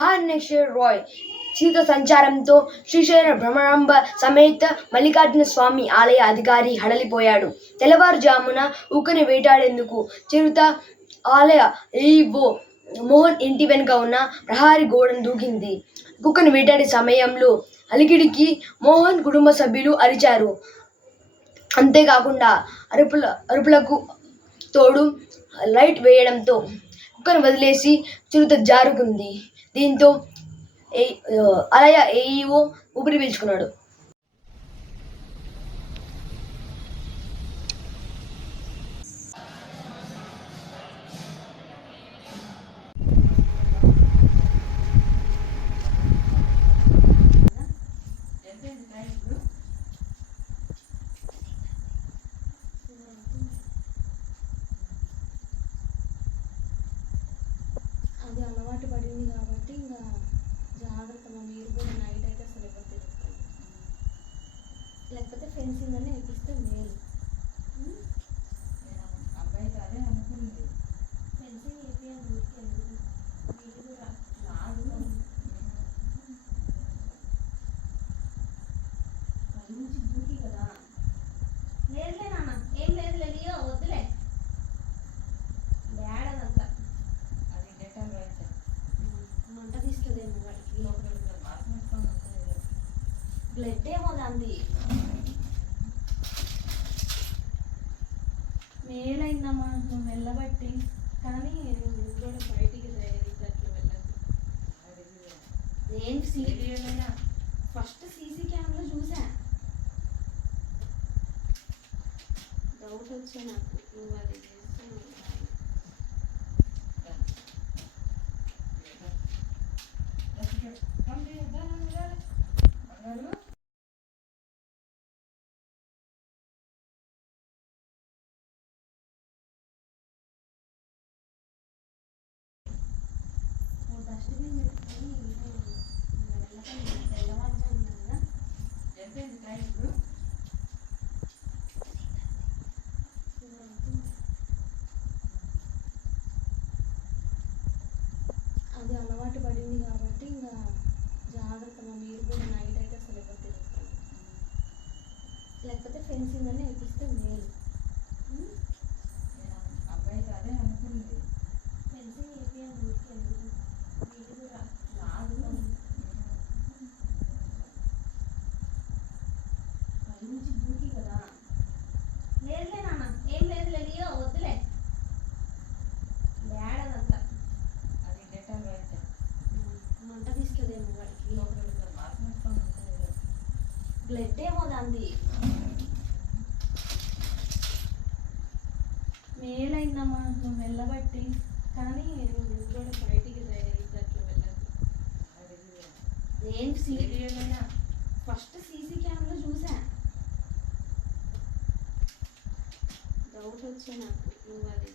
మహాన్నేశ్వర రాయ్ సీత సంచారంతో శ్రీశైల భ్రమరాంబ సమేత మల్లికార్జున స్వామి ఆలయ అధికారి హడలిపోయాడు. తెల్లవారుజామున ఊకని వేటాడేందుకు చిరుత ఆలయ ఏఈఓ మోహన్ ఇంటి వెనుక ఉన్న ప్రహారీ గోడను దూకింది. కుక్కను వేటాడే సమయంలో అలికిడికి మోహన్ కుటుంబ సభ్యులు అరిచారు. అంతేకాకుండా అరుపులకు తోడు లైట్ వేయడంతో కుక్కను వదిలేసి చిరుత జారుకుంది. దీంతో ఆలయ ఏఈఓ ఊపిరి పీల్చుకున్నాడు. అది అలవాటు పడింది కాబట్టి ఇంకా జాగ్రత్తగా మీరు కూడా నైట్ అయితే అసలు ఎవరు తిరుగుతారు, లేకపోతే ఫెన్సింగ్ అనే వేపిస్తే మేలు. అబ్బాయి అదే అనుకుంది, ఫెన్సింగ్ వేపియాలి ఊరికే మీరు కూడా రాదు పై నుంచి డ్యూటీ కదా. లేదులే నాన్న, ఏం లేదు లేడియో వద్దులే బేడదంతా అది డేటాలు అయితే మంట తీస్తుందేమో వాడికి. వాసన వస్తుంది, బ్లడ్ ఏమో దాంది. మేలైందమ్మా నువ్వు వెళ్ళబట్టి, కానీ నువ్వు కూడా బయటికి అట్లా వెళ్ళదు. నేను సీరియల్గా ఫస్ట్ సీసీ క్యామ్లో చూసా, డౌట్ వచ్చా నాకు నువ్వు అది చేస్తున్నావు. డస్ట్బిన్ పెట్టుకొని తెల్లవారుజాము కదా. అది అలవాటు పడింది కాబట్టి ఇంకా జాగ్రత్తగా మీరు కూడా నైట్ అయితే అసలు ఎవరు తిరుగుతారు, లేకపోతే ఫెన్సింగ్ అనే వేపిస్తే మేలు. అబ్బాయి అదే అనుకుంది, ఫెన్సింగ్ వేపియాలి ఊరికే మీరు కూడా రాదు పై నుంచి డ్యూటీ కదా. లేదులే నాన్న, ఏం లేదు లేడియో వద్దులే బేడదంతా అది డేటాలు అయితే మంట తీస్తుందేమో వాడికి. వాసన వస్తుంది, బ్లడ్ ఏమో దాంది. మేలైందమ్మా నువ్వు వెళ్ళబట్టి, కానీ నువ్వు కూడా బయటికి అట్లా వెళ్ళదు. నేను సీరియల్గా ఫస్ట్ సీసీ క్యామ్లో చూసా, డౌట్ వచ్చా నాకు నువ్వు అది